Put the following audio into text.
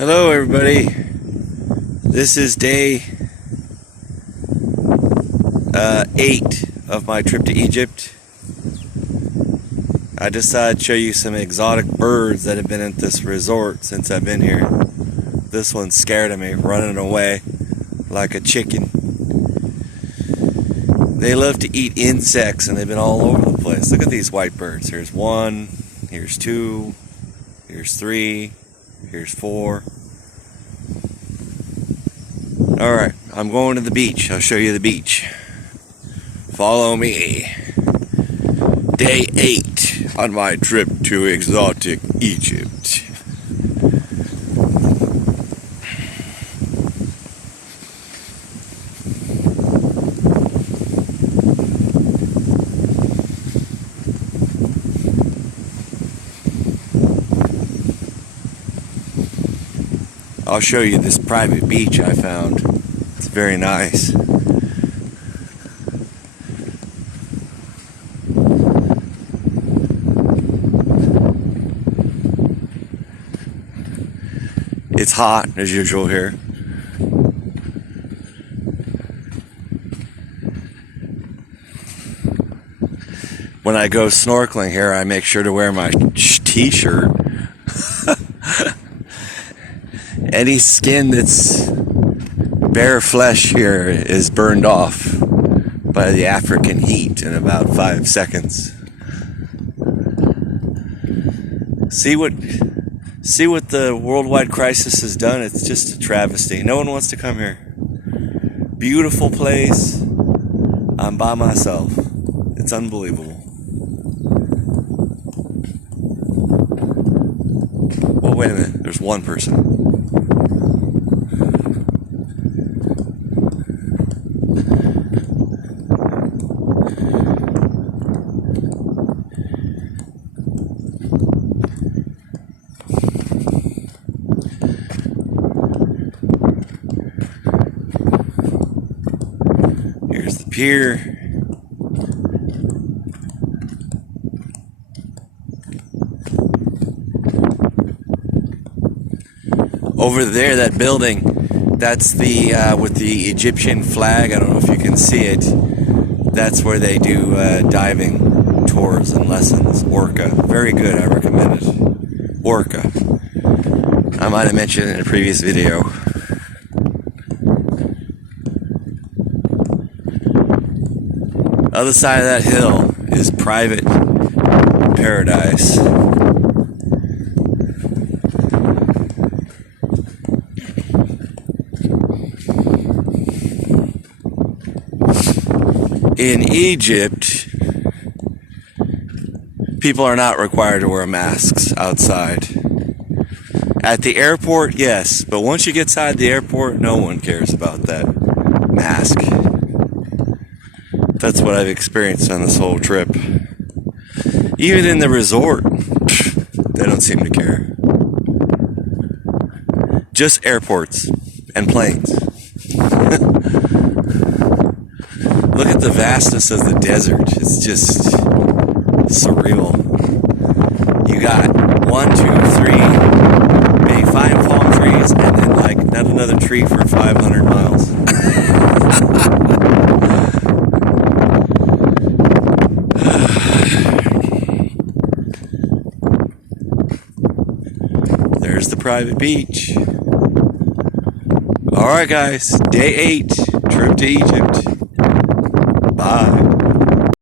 Hello everybody, this is day 8 of my trip to Egypt. I decided to show you some exotic birds that have been at this resort since I've been here. This one's scared of me, running away like a chicken. They love to eat insects and they've been all over the place. Look at these white birds. Here's one, here's two, here's three, here's four. Alright, I'm going to the beach. I'll show you the beach. Follow me. Day 8 on my trip to exotic Egypt. I'll show you this private beach I found. It's very nice. It's hot as usual here. When I go snorkeling here, I make sure to wear my t-shirt. Any skin that's bare flesh here is burned off by the African heat in about 5 seconds. See what the worldwide crisis has done? It's just a travesty. No one wants to come here. Beautiful place. I'm by myself. It's unbelievable. Well, wait a minute. There's one person. Here's the pier. Over there, that building, that's the with the Egyptian flag. I don't know if you can see it. That's where they do diving tours and lessons. Orca, very good. I recommend it. Orca. I might have mentioned it in a previous video. Other side of that hill is private paradise. In Egypt, people are not required to wear masks outside. At the airport, yes, but once you get inside the airport, no one cares about that mask. That's what I've experienced on this whole trip. Even in the resort, they don't seem to care. Just airports and planes. Look at the vastness of the desert. It's just surreal. You got 1, 2, 3, maybe 5 palm trees, and then like not another tree for 500 miles. There's the private beach. Alright guys, day 8, trip to Egypt.